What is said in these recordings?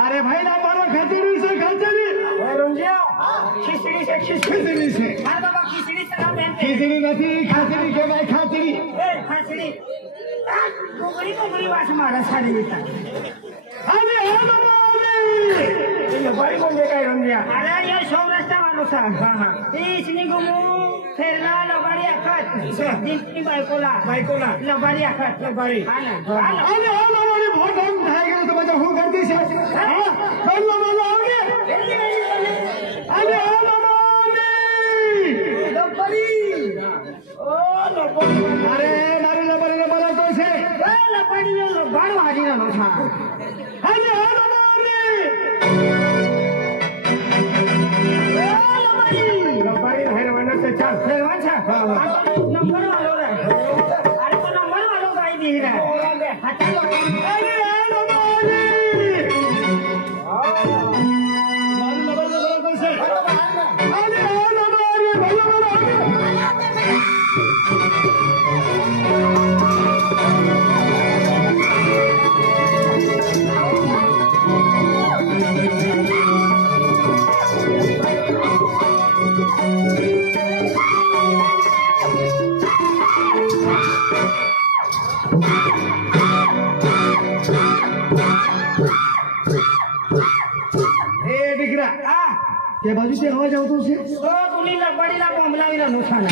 अरे भाई ना मारो खिचड़ी से खिचड़ी से खिचड़ी नहीं खिचड़ी के भाई खिचड़ी कोकरी वास मारा साडी बेटा अरे बड़ी बोलले काय रंजिया अरे ये सौराष्ट्र माणूस इसनी गुमू फेरला लबाडी आखत दिसनी बायकोला लबाडी आखत लबाडी अरे हमारे बहुत हम उठाएगा तो बजा हो करती से हां बोलो आओगे अरे लबाडी ओ लबाडी अरे मारे लबाडी तो से लबाडी लबाडी हाडी ना था अरे लबाडी हैरवाना से चल हैरवान छा नंबर वालो रे अरे तो नंबर वालो गाई दी रे हटा लो अरे के बाजू से आवाज आवतो છે તો તુની લબડીલા બોંબલાવીલા નુખાના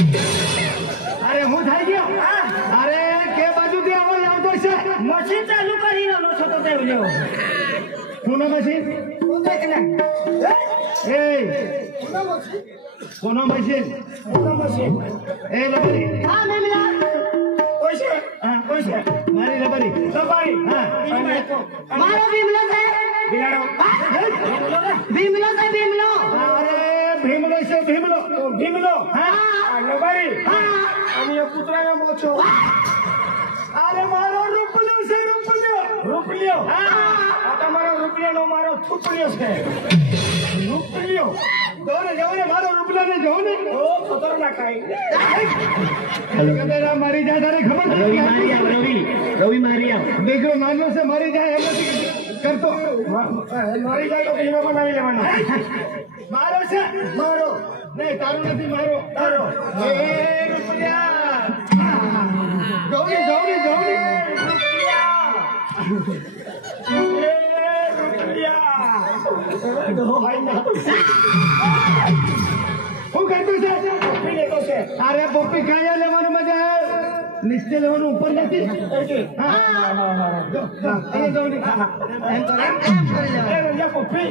अरे હું થઈ ગયો अरे के बाजू से आवाज आवतो છે મશીન ચાલુ કરીને નો છો તો દેવ લ્યો કોનો મશીન કોણ દેખને એ કોનો મશીન એ લબડી હા મેમલા ઓશે મારી લબડી હા મારો ભીમલો છે બિલાડો ભીમલો છે ભીમલો अरे भीमलो हाँ लबारी हाँ हम ये पुत्रा का मोचो अरे मारो रुपलियो हाँ आता मारो रुपलियो नो मारो थुपलियो से रुपलियो दोने जाओने मारो रुपलियो ने जाओने ओ खतरनाक है तेरा मारी जाए तारे खबर रवि मारिया देखो नानो से मारी जाए हम कर तो मारी जाए तो भीमा बनावी लेवाना मारो से मारो नहीं तारू नहीं मारो ए रुपलिया गौरी रुपलिया હું કરતો છે પપ્પી લેતો છે અરે પપ્પી કાયા લેવાનું મજા નીચે લેવાનું ઉપર નથી હા એ ગૌરી એમ કરી એ રંજા પપ્પી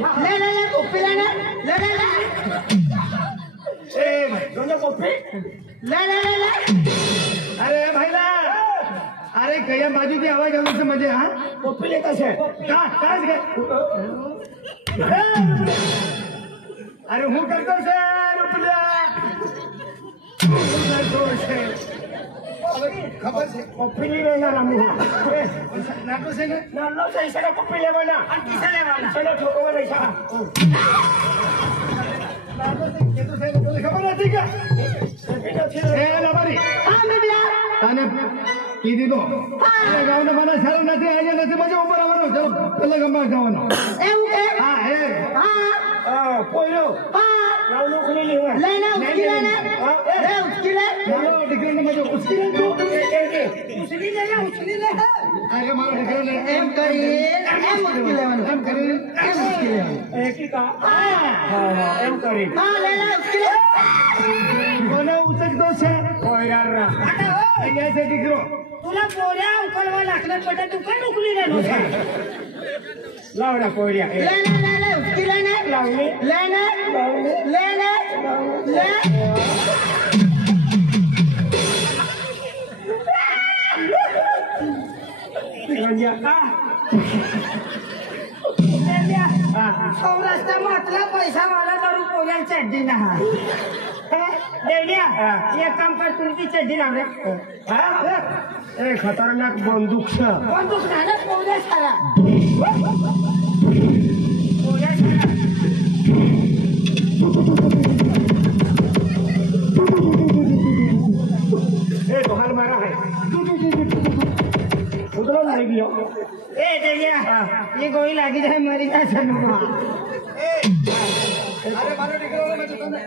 ले पप्पी ले ए रंजा पप्पी ले अरे भाईला अरे कया बाजू की आवाज आवत છે મજે હા पप्पी लेता છે કાજ ગए अरे હું કરતો છે રૂપલિયા ખબર છે પપ્પી ની લેના રામુ નાટો છે ને નાનો છે ઈસા પપ્પી લેવાના અને કિસે લેવાના ચલો ઠોકવા લઈશા નાટો છે કે તો છે ખબર નથી કે એ લબારી हाँ मेमला તને કીધી તો એ ગામના મને સારું નથી આજે નથી મજા ઉપર આવવાનો ચલો પેલા ગમવા જવાનો एम के હા એ हाँ હા પોઈરો हाँ નાવનો ખુલી લેવા लेना उसकी लेना ले उसकी ले મારો દીકરાને મજા ઉસકી લે તું ઉસલી લેના ઉસલી લે અરે મારો દીકરાને एम करी एम उसकी ले એમ કરી एम उसकी ले એકી કા હા એમ કરી हाँ ले उसकी ले કોને ઉચકતો છે પોઈરા અહીંયા છે દીકરો तुला पोऱ्या उकळवा लागलं पटा तू काय उकली रे नो लावला पोऱ्या ले उसकी लेना लावली लेना ले रंजा सौराष्ट्र म्हटलं पैसा वाला दारू पोऱ्या चड्डी ना देवलिया एक काम कर तुमची चड्डी लाव रे ए खतरनाक बंदूक छ बंदूक ना ना पोऱ्या सारा पोऱ्या सारा ए तो हाल मारा है પડી ગયો એ દેવ્યા એ ગોળી લાગી જાય મરી જાય છે અરે મારો દીકરો મેં તો તને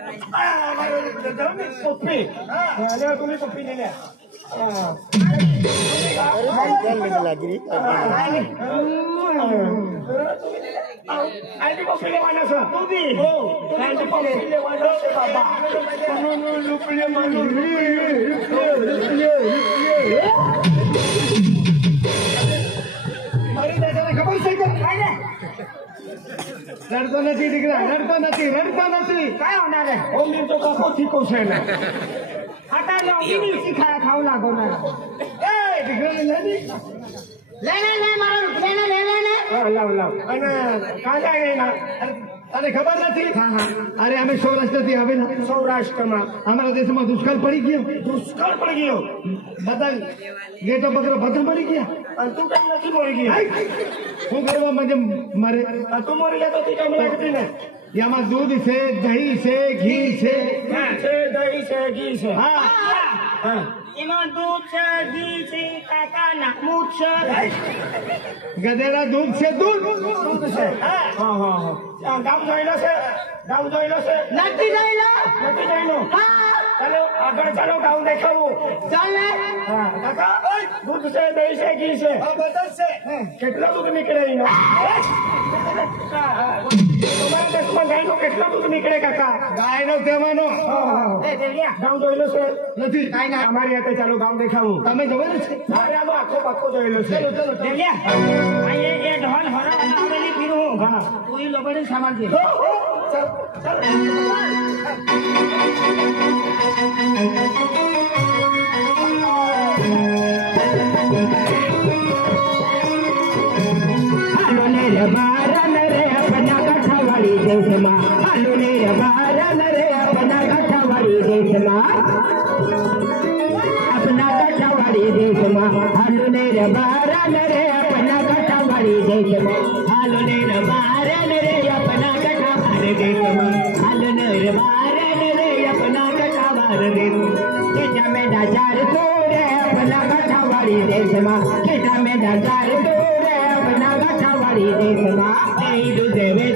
મારો દીકરો ટોપી લે તું ટોપી લે આઈ ટોપી લેવાના છે ટોપી આઈ ટોપી લેવાના છે બાબા ટોપી માનો મારી દાદાને ખબર છે કે રડતો નથી દીકરા રડતો નથી काय होणार आहे ઓ મેં તો કાકો ઠીકો છે ને आता लॉगिंग शिकायला खाऊ लागणार એ દીકરાને લેની ले मारा रुपया ले લાવ અને કાંદા લેના તને ખબર નથી અરે અમે સૌરાષ્ટ્રથી આવેલા સૌરાષ્ટ્રમાં અમારા દેશમાં દુષ્કાળ પડી ગયો બધા ગેટો બકરો બધા મરી ગયા અને તું કઈ નથી મરી ગયો હું કરવા માંગે મારે તું મરી ગયા તો તી કેમ લાગતી ને એમાં દૂધ છે દહીં છે ઘી છે દહીં છે ઘી છે હા એમાં દૂધ છે ઘી છે કાકા નાકમૂત છે ગધેડા દૂધ છે દૂધ છે હા ગામ જોયેલો છે नक्की जायला નથી જોયેલો हा ચાલો આગળ ચાલો ગામ દેખાવું चालले હા કાકા દૂધ છે દહીં છે ઘી છે બધા છે કેટલા દૂધ નીકળે એનો તમારા દેશમાં ગાયનો કેટલા દૂધ નીકળે કાકા ગાયનો કહેવાનો એ દેવ્યા ગામ જોયેલો છે નથી અમારી હાથે ચાલો ગામ દેખાવું તમે જોયેલું છે અરે આનો આખો જોયેલો છે ચલો દેવ્યા અહીંયા એ ઢોલ હરા આવેલી પીરું હા તું એ લોકોને સાંભળજે बारन रे अपना कठवाड़ी देश में हालो ने बारन रे अपना कठवाड़ी देश में अपना कठवाड़ी देश में हालो ने बारन रे अपना कठवाड़ी देश में हालो ने बारन रे अपना कठवाड़ी देश में हालो ने बारन रे अपना कठवाड़ी देश केटा में चार तो रे अपना कठवाड़ी देश में केटा में चार तो रे अपना कठवाड़ी देश में दे दो देवे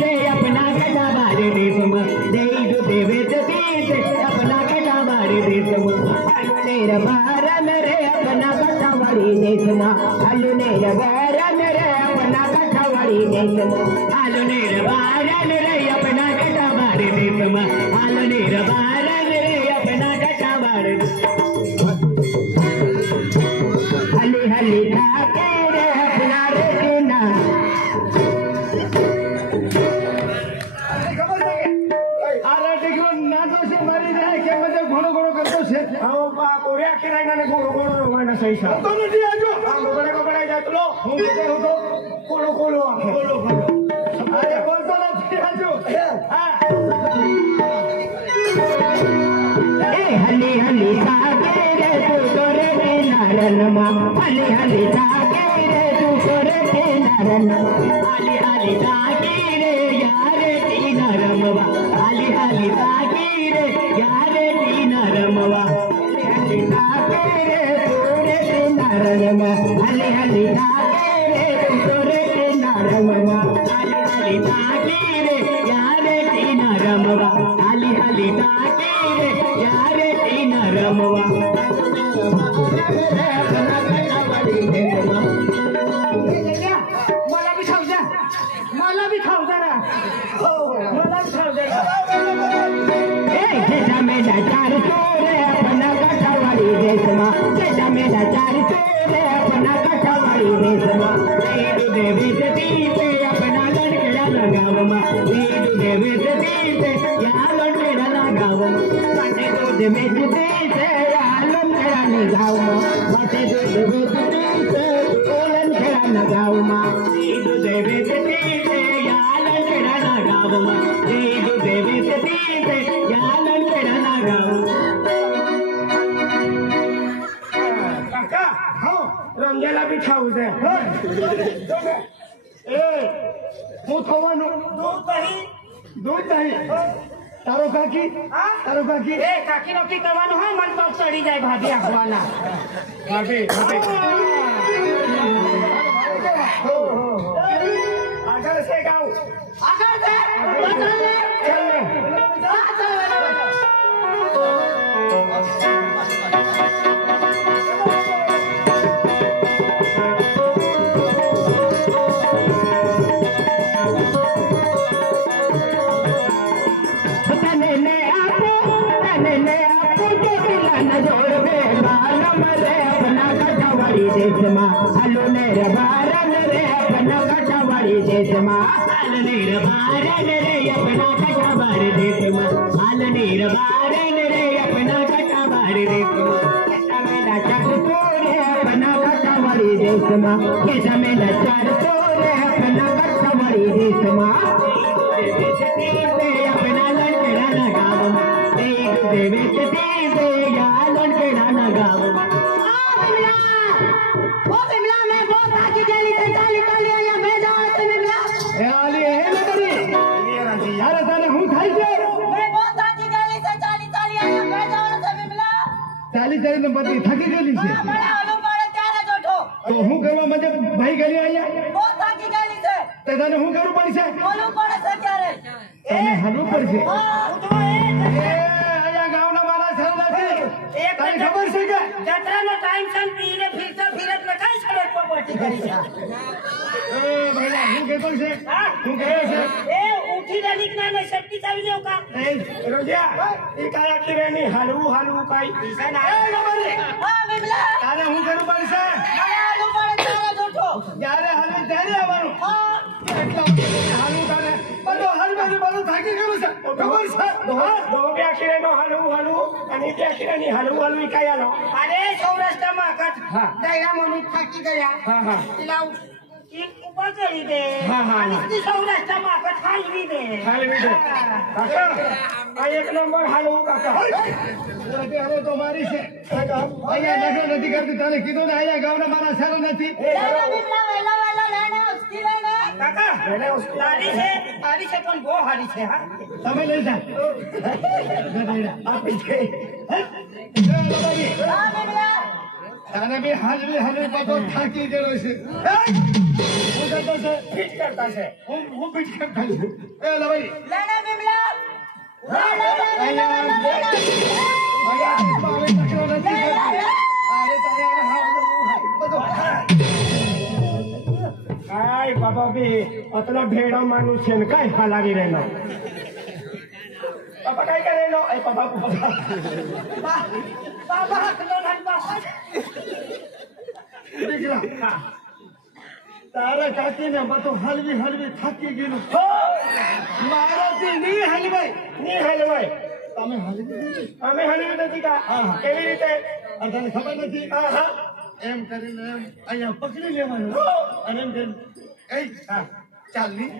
से अपना कठवाड़ी देश में दे दो देवे से अपना कठवाड़ी देश में तेरा बारन रे अपना कठवाड़ी देश में हालो ने बारन रे अपना कठवाड़ी देश में हालो ने बारन रे अपना कठवाड़ी देश में हालो ने बारन रे अपना कठवाड़ी हली हली खाके रे अपना रे किना અરે દીકરો નાનો છે મારી જાય કે બધે ઘણો કરતો છે કોરિયા કિરાયના ને ઘણો રવાના સહી છે તો નથી આજો ગોગળાઈ જાય તો હું કેતો હતો કોલો અરે બોલતો નથી આજો હા ए हली हली खाके रे तू तोरे नारन मा हली हली खाके रे तू तोरे नारन हली हली खाके रे यारे तीन रमवा हली हली खाके रे यारे तीन रमवा हली खाके रे तोरे नारन मा हली हली खाके रे तू तोरे नारन मा हली हली खाके रे यारे तीन रमवा हली हली खाके रे यारे तीन रमवा मला बी खाऊ द्या मला बी खाऊ द्या मला बी खाऊ द्या जेठा मेला चार चोरे अपना कठवाड़ी देश में जेठा मेला चार चोरे अपना कठवाड़ी देश में दीदू देवी से अपना लड़केड़ा लगाव में दीदू देवी से यहाँ लड़केड़ा लगाव में बाटे दूध में से यहाँ लड़केड़ा लगाव में बाटे दूध में से लड़केड़ा लगाव में दीदू देवी से यहाँ लड़केड़ा लगाव में दीदू देवी से यहाँ लड़केड़ा लगाव કાકા રંગેલા બી ખાવું છે એ હું થવાનું દૂધ દહીં તારો કાકી એ કાકી નક્કી કરવાનું હોય મને પગ ચડી જાય ભાભી આખવાના ભાભી આગળ છે બચણ લે चल ले હા ચાલો हलो नेर बारन रे अपना कटवाड़ी देश में हाल नेर बारन रे अपना कटवाड़ी देश में हाल नेर बारन रे अपना कटवाड़ी देश में मेरा चर तोरे अपना कटवाड़ी देश में के मेरा चर तोरे अपना कटवाड़ी देश में अपना लड़केड़ा ना गाँव देवे दे या लड़केड़ा ना गाँव ચાલી ચાલીને બધી થાકી ગયેલી છે તો હું કરવા માટે ભાઈ ઘરે આવ્યા તે તને હું કરવું પડશે તને હાલવું પડશે અહીંયા ગામના મારા સરદારજી તને ખબર છે કે જત્રાનો ટાઈમ છે પીને ફિરતા ફિરત ને કઈ સડક પર પહોંચી કરી છે એ ભાઈલા હું કહેતો છે હું કહે છે એ ઉઠીને નીકળાને શક્તિ ચાવી દેવ કા એ રોજિયા એ કાયા કિરેની હાલવું કાઈ એ નંબર હા બિબલા તારે હું કરવું પડશે મને આલુ પડે તારે જોઠો જ્યારે હાલવે ત્યારે આવવાનું હા હાલવું તારે બધું થાકી ગયું છે ખબર છે દોબ્યા કિરેનો હાલવું અને ત્યાં કિરેની હાલવું કાઈ આલો અરે સૌરાષ્ટ્રમાં કચ્છ હા. દૈરામાં મી થાકી ગયા હા પેલા એક ઉભા કરી દે હા. અને ઈ સૌરાષ્ટ્રમાં કચ્છ હાલવી દે હાલવી દે. હા. કાકા આ એક નંબર હાલવું કાકા હવે તો મારી છે અહીંયા નખરો નથી કરતી તને કીધું ને અહીંયા ગામના મારા સારો નથી વેલા બિબલા વેલા લેને ઉસકી લેને કાકા તારી છે પણ બહુ હારી છે હા તમે લઈ જા આપી છે હા બિબલા તારે બી હાલવી બધો થાકી ગયો છે હું કરતો છે ફિટ કરતા છે હું ફિટ કરતા છું એ લવાઈ લેને બિબલા કાઈ બાબા બી અતલો ભેડો માનું છે ને કઈ હાલાવી રહેલો બાબા કઈ કરે નો એ બાબા બાબા હકલો નન બાબા દીકરા તારા કાકી ને બધું હલવી થાકી ગયેલું મારાથી નહીં હલવાય તમે હલવી અમે હલવી નથી કા કેવી રીતે તને ખબર નથી એમ કરીને એમ અહીંયા પકડી લેવાનું અને એમ કરીને એ ચાલની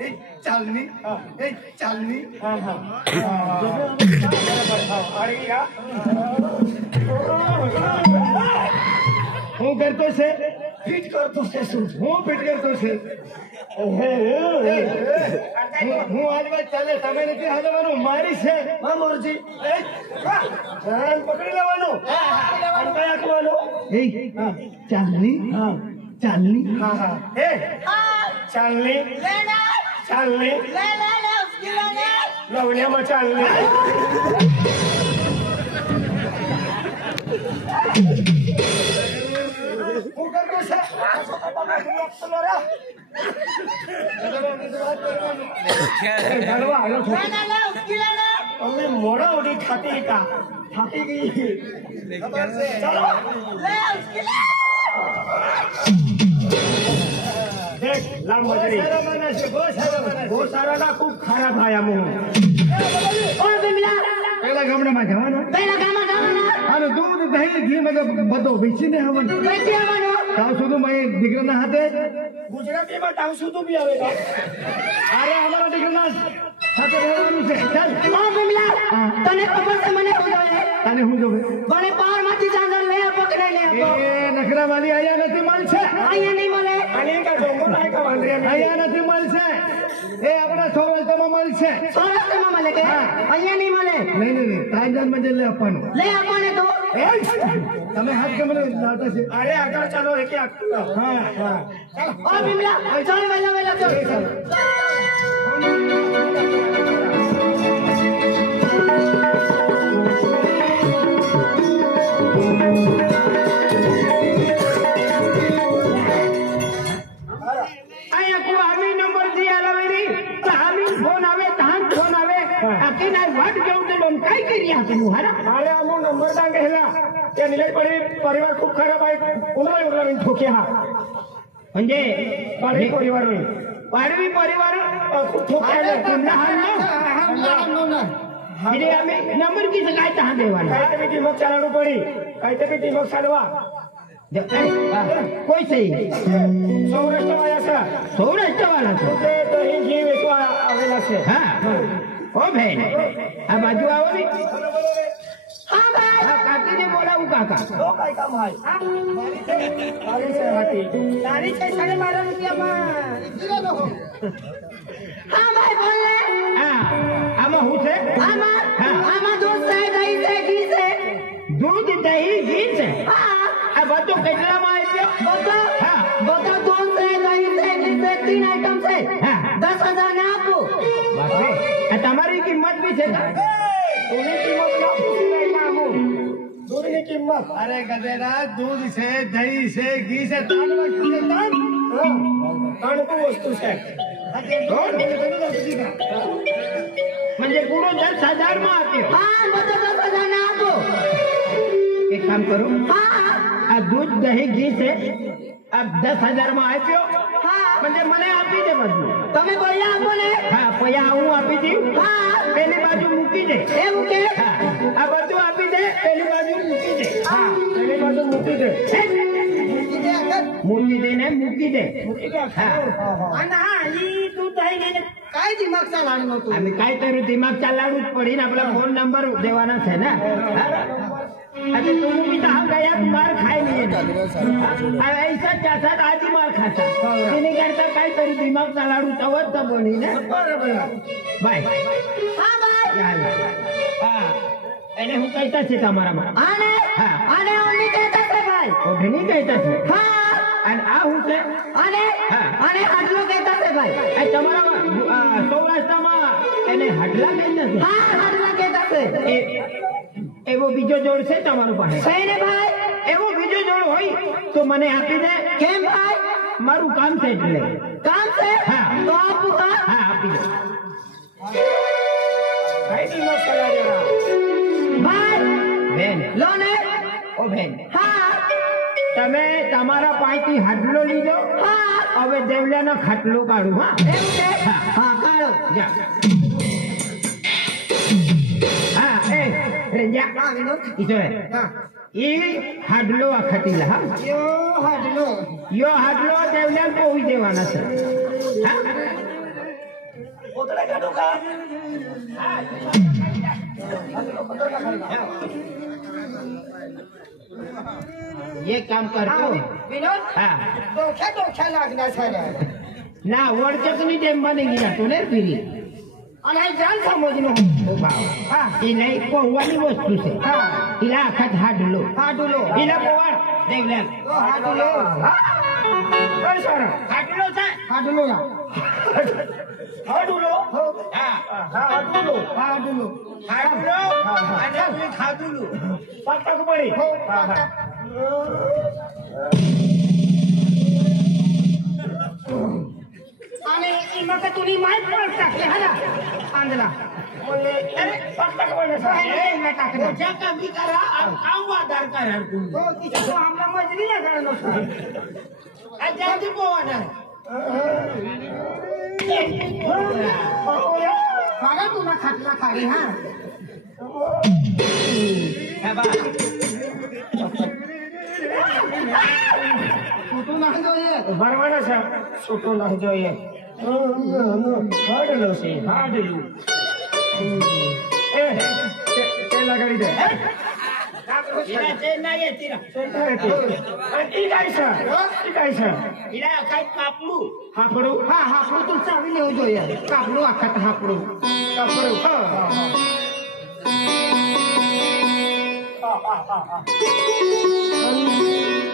એ ચાલની એ ચાલની હું કરતો છે ફિટ કરતો છે શું હું ફિટ કરતો છે હું આજ વાત ચાલે તમે નથી હાલવાનું મારી છે હા મોરજી પકડી લેવાનું કયા કરવાનું ચાલની ચાલની હા એ ચાલની ચાલની લવણ્યામાં ચાલની હું કરતો છે અમે મોડા ઉડી થાકી ગઈ ચાલો देख लाम बजरी बहुत सारा ना खूब खराब आया मुंह પેલા ગામડામાં જવાનું અને દૂધ દહીં ઘી મતલબ બધો વેચીને આવવાનું ત્યાં સુધી મેં દીકરાના હાથે ગુજરાતીમાં ત્યાં સુધી બી આવે અરે અમારા દીકરાના સાથે રહેવાનું છે ચાલ તને ખબર છે મને શું જોવે તને શું જોવે મને પાર માંથી ચાંદર લે પકડે લે એ નખરા વાળી અહીંયા નથી મળશે અહીંયા નહીં મળે અહીંયા નથી મળશે એ આપણા સૌરાષ્ટ્રમાં મળશે સૌરાષ્ટ્રમાં મળે કે અહીંયા નહીં મળે નહીં તાજદાન માં લે આપવાનું લે આપણને તો તમે હાથ કેમ લાવતા છે? અરે આગળ ચાલો એક હા હા ચાલો ઓ ભીમલા ચાલો વેલા વેલા ચાલો परिवार खूप खराब आहे उन्हाळी ठोके हा म्हणजे परिवार पाडवी परिवार खूप ठोके आम्ही नंबर किती काय तहा देवाला काहीतरी टिमक चालवू पडी काहीतरी टिमक चालवा कोई सही सौराष्ट्र वाला सौराष्ट्र वाला दही घी वेचवा आवेला છે હા ओ बहन આ બાજુ આવો ને हाँ भाई काकी ने बोला वो काका तो काय काम है तारी से हाथी तारी से 12.5 रुपया में दिलो दो हाँ भाई बोल ले हाँ आमा हूँ से आमा दूध से दही से घी से दूध दही घी से हाँ अब बतो कितना में आयो बतो हाँ बतो दूध से दही से घी से 3 आइटम से हाँ 10,000 ना आपको बाप रे तुम्हारी कीमत भी है दोनों कीमत ना दूध की कीमत अरे गधेरा दूध से दही से घी से वस्तु से म्हणजे पूर्ण 10,000 में आते हो हाँ 10,000 ना आपको एक काम करो हाँ दूध दही घी से अब 10,000 में आते हो हाँ म्हणजे મને આપી દે બધું તમે પૈયા આપો ને હા પૈયા હું આપી દઉં હા પેલી બાજુ મૂકી દે એ મૂકે હા આ બધું આપી દે પેલી બાજુ મૂકી દે હા પેલી બાજુ મૂકી દે મૂકી દે ને મૂકી દે હા અને હા ઈ તું દઈ દે काय दिमाग चालવાનું નતું અમે काय તરું દિમાગ ચાલવાનું જ પડી ને આપલા ફોન નંબર દેવાના છે ને अरे तुम भी तो हम गया मार खाए नहीं ऐसा चाहता आज ही मार खाता नहीं करता काय तरी दिमाग चालाडू तवत तो बोली ना बाय हां बाय हां એને હું કહેતા છે તમારા માં આને હા આને ઓલી કહેતા છે ભાઈ ઓઢણી કહેતા છે હા અને આ હું છે આને હા આને હાડલો કહેતા છે ભાઈ એ તમારા સૌરાષ્ટ્રમાં એને હાડલા કહેતા છે હા હાડલા કહેતા છે એવો બીજો જોડ છે તમારો પાસે છે ને ભાઈ એવો બીજો જોડ હોય તો મને આપી દે કેમ ભાઈ મારું કામ છે એટલે કામ છે હા તો આપું હા હા આપી દે ભાઈ નો સલાહ ભાઈ બેન લો ને ઓ બેન હા તમે તમારા પાઈથી હાડલો લીધો હા હવે દેવલાનો ખાટલો કાઢું હા એમ છે હા કાઢો જા Ya, itu ये हाडलो अखतीला हा यो हाडलो देवल्यान पोई देवाना सर कोतडा काढू का ये काम करतो विनोद हां डोक्या लागना सर ना वडचकनी टेंबा नाही गेला तो ने फिरी અને જાન સમજનો ઓ ભાવ હા એ નહીં કોવાની વસ્તુ છે હા ઇલા આખત હાડલો ઇલા પોવાડ દેવલાન હાડલો હા કઈ સારા હાડલો છે હાડલો હા અને ખાડુલો પટક પડી હા आणि इमा का तुम्ही माहित पडत टाकले हा ना आंधला बोलले अरे पटक बोले ए मैं टाकले क्या कमी करा अब काम वादार करा हो किसी को हमला मजरी ना करनो आजादी पोवाना खाना तू ना खाटला खाली हा बा છૂટું ના જોઈએ ભરવાના છે છૂટું ના જોઈએ હાડલું છે હાડલું એ તેલ લગાડી દે ઈલા તેલ ના એ તીરા ઈ કાઈ છે ઈલા કાઈ કાપડું હાપડું હા હાપડું તો ચાવી લેવું જોઈએ કાપડું આખત હાપડું કાપડું હા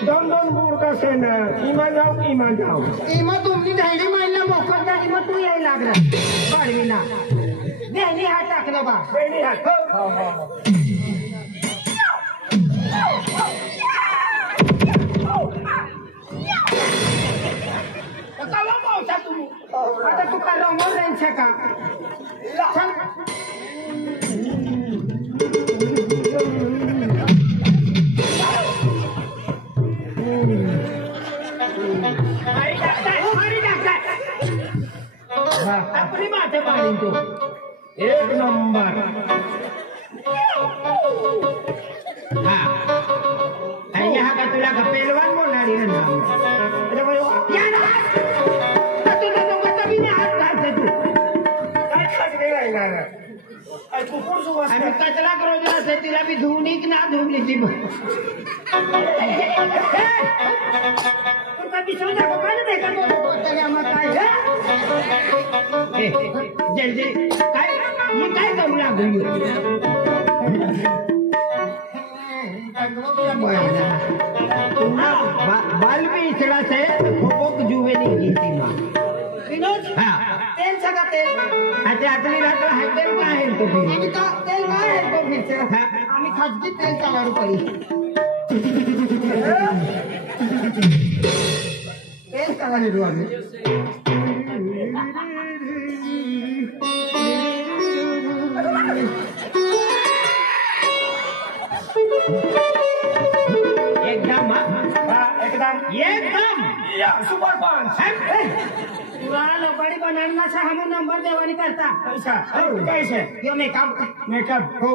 दोन बुड कसे ना इमान जाऊ इमा तुमची धायडी मारला मोकट नाही मग तू यायला लागला पाडवीना बेनी हात टाकलं बा बेणी हात आता तू का रमवर राहायचं का आपली माथे पाडीन तू एक नंबर हा का तुला का पेलवान बोलणारी आम्ही कचरा रोज असते तिला बी धुवणीक ना धुवली ती विसरू नको का जल्दी काय मी काय करू लागलो बाल भी इचड़ा से खोपोक जुवे नहीं जीती माँ विनोद हाँ तेल सगा तेल अच्छा आतली रात है तेल का है तो फिर अभी तो तेल का है तो फिर से आम्ही खाजगी तेल चालू करी तेल का है रो आम्ही एकदम सुपर पंच तुला लोबाडी बनाना से हम नंबर देवानी करता कैसा कैसे यो मेकअप हो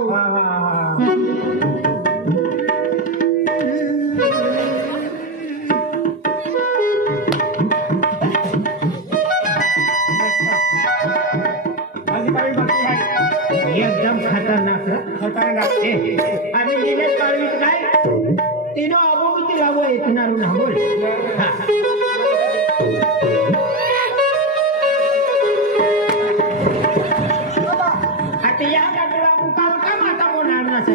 एकदम खतरनाक आम्ही दिले काढवीत काय तीनो अबो किती लागो इतना ना बोल आता या का तुला मुकाल का माता बोलणार नसे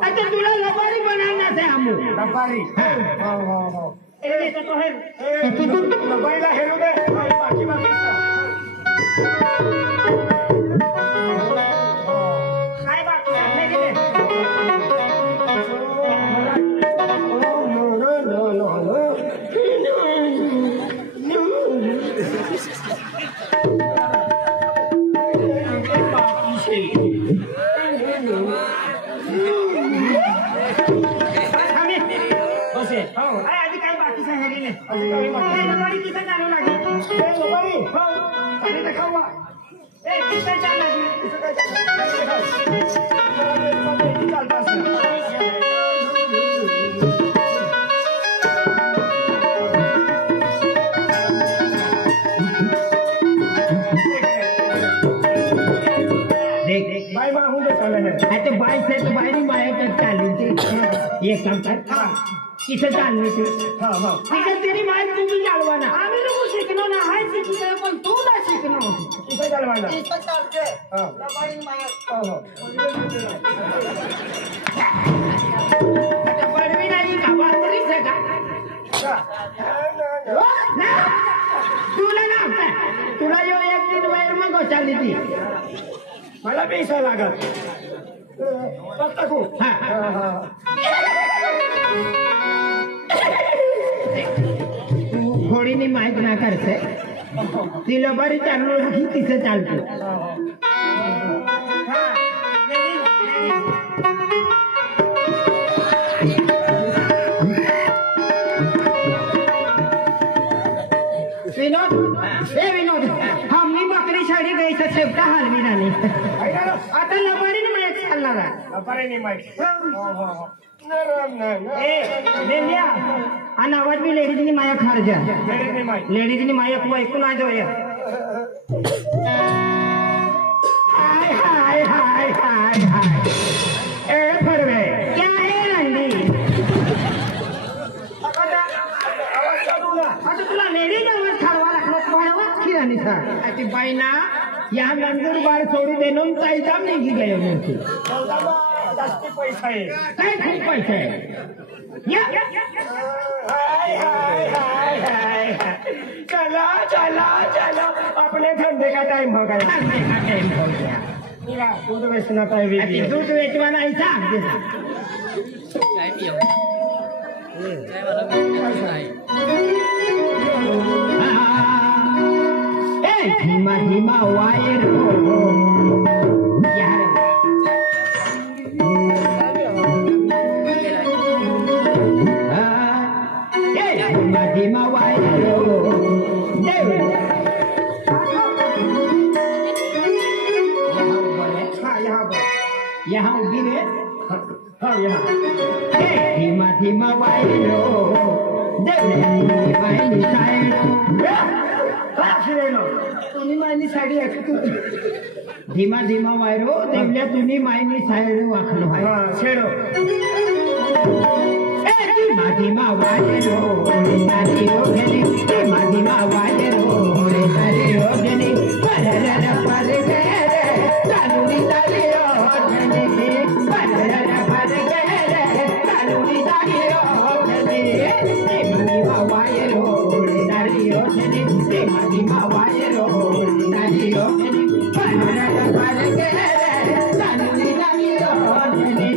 आता तुला लबारी बनणार नसे हमू लबारी हो ए तो है लबारीला हेलो दे बाकी काय बात नाही रे आधी काय बाकीचं हे गेले लबाडी तिथं चालू लागली लबारी हो आणि देखावा तिथं चालू लागली बाई माहून दे चालले आता बाई से तो बाई नहीं माया तक चालू थी ये काम कर किसे चालनी थी तिथे तेरी माय तू भी चालवाना आम्ही लोक शिकलो ना हाय शिकलो पण तू ना शिकलो इथे चालवायला इथं चालते लबाडी माया आता पडवी नाही का बाजरीच आहे का तुला ना तुला यो एक दिन बाहेर मग चालली ती मला पैसा लागत फक्त तू घोडीने माहित ना करते तिला बरी चालू ही तिथे चालतो विनोद हे विनोद हमनी बकरी शाडी द्यायचं शेपटा हलवी नाही आता लबाडीने माहित चालणार आहे लबारीने माहिती मेंढ्या आणि आवाज बी लेडीजनी माया खारजा लेडीजनी माया तू ऐकून आहे जो हाय हाय हाय हाय हाय ए फरवे क्या है रंडी आता तुला लेडीज आवाज खारवा लागलो पळवा खिराणी सर ती बाई ना यहाँ नंदुरबार छोड़ी देनो ताई जाम नहीं की गयो मुझे जास्ती पैसा आहे काय खूप पैसे या हाय हाय हाय हाय चला चला चला अपने धंधे का टाइम हो गया टाइम हो गया निरा दूध बेचना का भी अति दूध बेचवाना ऐसा धीमा धीमा वायर धीमा धीमा वायर यहाँ उभी है हाँ यहाँ धीमा धीमा वायरो तुम्ही माझी साडी धीमा धीमा वायरो देवल्या तुम्ही मायनी सायड वाखलो आहे हा शेडो धीमा धीमा वायरो साडी रोगनी धीमा धीमा वायरो साडी रोगनी परर पर गरे चालूनी साडी रोगनी परर पर गरे चालूनी साडी रोगनी धीमा धीमा वायरो साडी रोगनी धीमा धीमा वायरो साडी रोगनी परर पर गरे चालूनी साडी रोगनी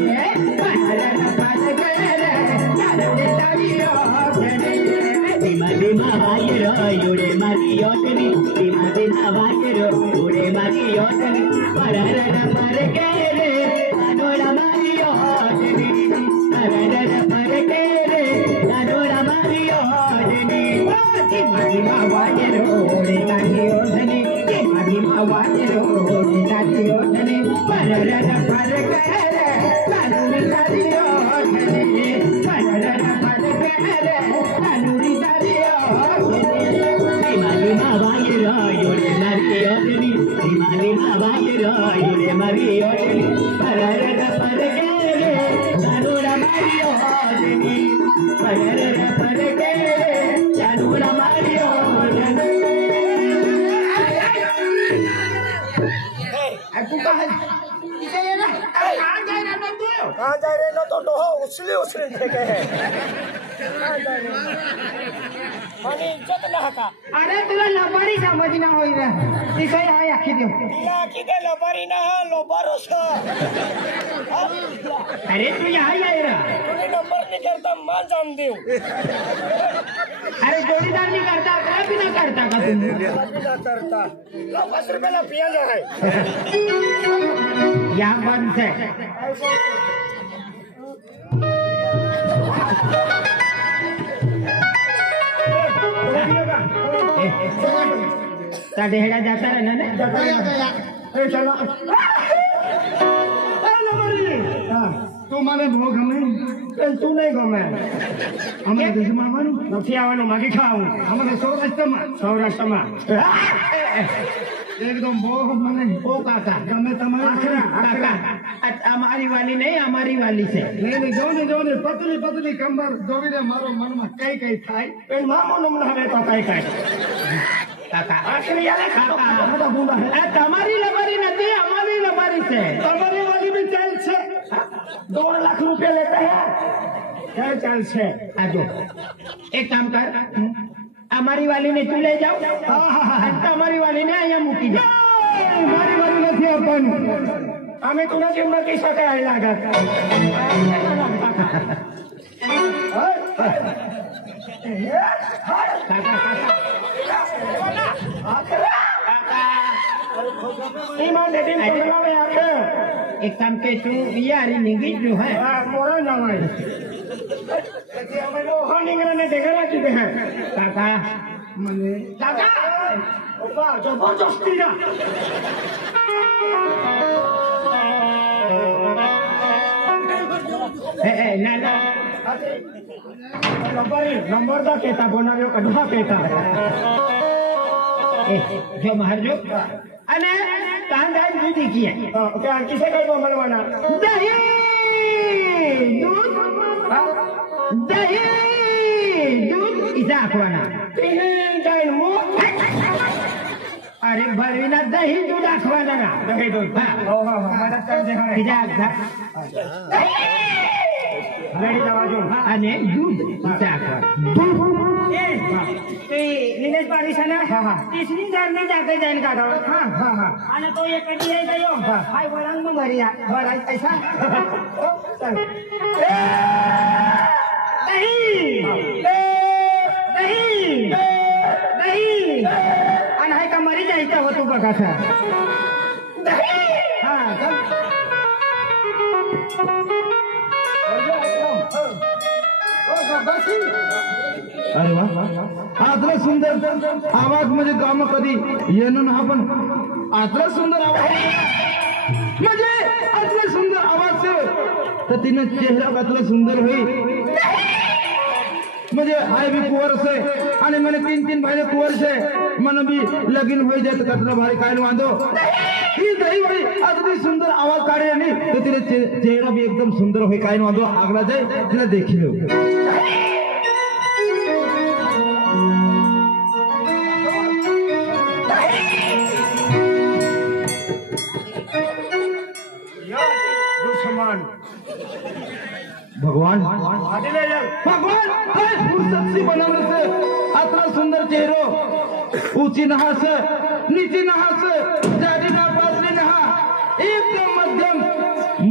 परर पर गरे चालूनी साडी रोगनी धीमा धीमा वायरो युडे मारी योटनी धीमा धीमा वायरो युडे मारी योटनी परर पर गरे अनोरा मारी योटनी परर पर गरे अनोरा मारी योटनी धीमा धीमा वायरो युडे मारी योटनी धीमा धीमा वायरो युडे मारी योटनी परर पर गरे अनोरा मारी योटनी परर पर गरे अनोरी मारी योटनी धीमा धीमा वायरो युडे मारी योटनी धीमा धीमा वायरो युडे मारी योटनी परर पर गरे अनोरा मारी योटनी परर पर गरे अनोरा मारी योटनी तू कहाँ इसे ये ना कहाँ जा रहा है तू कहाँ जा रहे ना तो हो उछले उछले देखे हैं कहाँ जा रहे माने इज्जत ना हका अरे तुला लबारी समझ ना होई रे इसे हाय आखी दे या की दे लबारी ना लोबारो सा अरे तू यहाँ ही आए रहा तूने नंबर नहीं करता मां जान देऊ अरे जोड़ीदार नहीं करता क्या भी ना करता का तुम ना करता लो 10 रुपए ला पिया जा है यहाँ बंद है ढेड़ा जाता रहना ना चलो तू माने भोग हमें तू नहीं गमे हमें देशમાં આવવાનું નથી આવવાનું માગી ખાવું હમને સૌરાષ્ટ્રમાં एकदम बहुत मने ओ काका गमे तुम्हारी आखरा काका हमारी वाली नहीं हमारी वाली से नहीं जोने पतली पतली कंबर जोड़ीने मारो मन में कई कई थाय पेन मामो नमन हवे तो कई कई काका आखिर याले काका खाता बूंदा है तुम्हारी लबारी नहीं हमारी लबारी से तुम्हारी वाली भी चल छे 2 लाख रुपए लेते हैं क्या चल छे आजो एक काम कर हमारी वाली ने तू ले जाओ हमारी वाली ने यहाँ मूकी जाओ हमारी वाली नहीं अपन हमें तुना जिम्मा की सके लागत एक काम के तू यार निगी जो है मोरा नवाई ने देखा चुके हैं काका मने काका ओपा जबरदस्ती ना ना नंबर दा कहता बनाव्यो कढवा कहता जो महर जो अने कान दाई दूध की है क्या किसे कहो मनवाना दही दूध दही दूध इसे आखवाना तीन टाइम मो अरे भरविना दही दूध दाखवा ना दही दूध हो हो हो मला समजे गाडीचा बाजून आणि दूध ते निलेश पाडीस ना तिसरी जर्नी जाते जाईल का आणि तो एकटी यायचा यो हाय वळण मग घरी या बरं पैसा दही आणि हाय का मरी जायचा हो तू बघा हा चल अरे वा आतला सुंदर आवाज म्हणजे काम कधी येणं ना पण आतला सुंदर आवाज म्हणजे आतला सुंदर आवाज से तर तिने चेहरा कतला सुंदर होई म्हणजे हाय भी कुंवर से आणि મને तीन भाई कुंवर से मन भी लगीन होई जात कतला भारी काय वांदो ही दही भाई आतली सुंदर आवाज काढे आणि तर तिने चेहरा भी एकदम सुंदर होई काय वांदो आगला जाय तिला देखिलो भगवान भगवान फुर्सत से बनाने से इतना सुंदर चेहरो ऊंची नहा से नीची नहा से जाडी ना पातली नहा एकदम मध्यम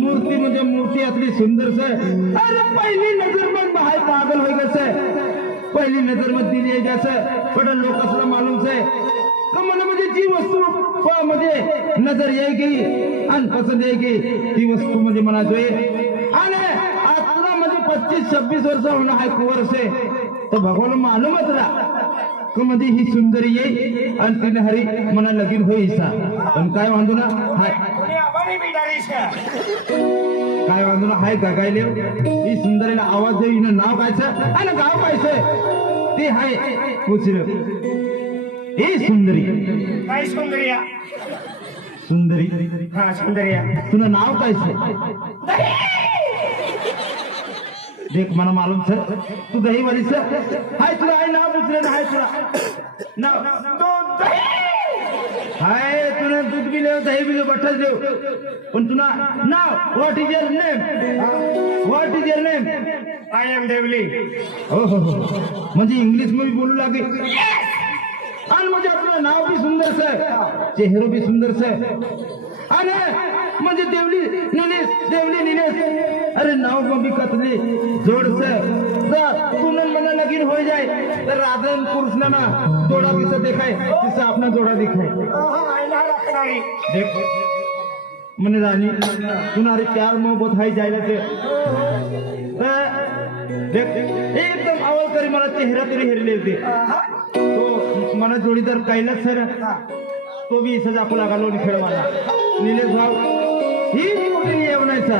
मूर्ति म्हणजे मूर्ति इतनी सुंदर से अरे पहली नजर में बाहर पागल हो गए से पहली नजर में दिली जैसे बड़ा लोग असला मालूम से कमल मुझे जी वस्तू मुझे नजर येगी आणि पसंद येगी ती वस्तू म्हणजे मना जोए आणि 25-26 वर्ष होना है कुंवर से तो भगवान मालूम रहा कि मधी ही सुंदरी ये आणि तिने हरी मना लगीन होई सा पण काय वांदो ना हाय काय वांदो ना हाय गागायले ही सुंदरीला आवाज दे हिनं नाव कायचं आणि गाव कायचं ती हाय पुछलं ही सुंदरी काय सुंदरिया सुंदरी हा सुंदरिया तुझं नाव कायचं देख मला मालूम सर तू दही वाली सर हाय तुला हाय नाव पूछले ना हाय तुला नाव हाय तुला दूध भी ले दही भी ले बटर ले पण तुला नाव what is your name I am Devli हो हो म्हणजे इंग्लिश में भी बोलू लागे आणि म्हणजे आपलं नाव भी सुंदर से चेहरो भी सुंदर से आणि म्हणजे देवली नीलेश अरे नाव में भी कतली जोड़ से तूने मना लगीन हो जाए तो राधन पुरुष ना जोड़ा किसे देखाए जिससे अपना जोड़ा दिखाए देख मने रानी तुम्हारे प्यार मोहब्बत हाई जाए देख एकदम आवल करी मला चेहरा तरी हेरले होते तो मला जोडीदार कैलास सर तो भी इसे जाको लगा लो खेळवाला नीलेश भाव ही मोठी येवनायचा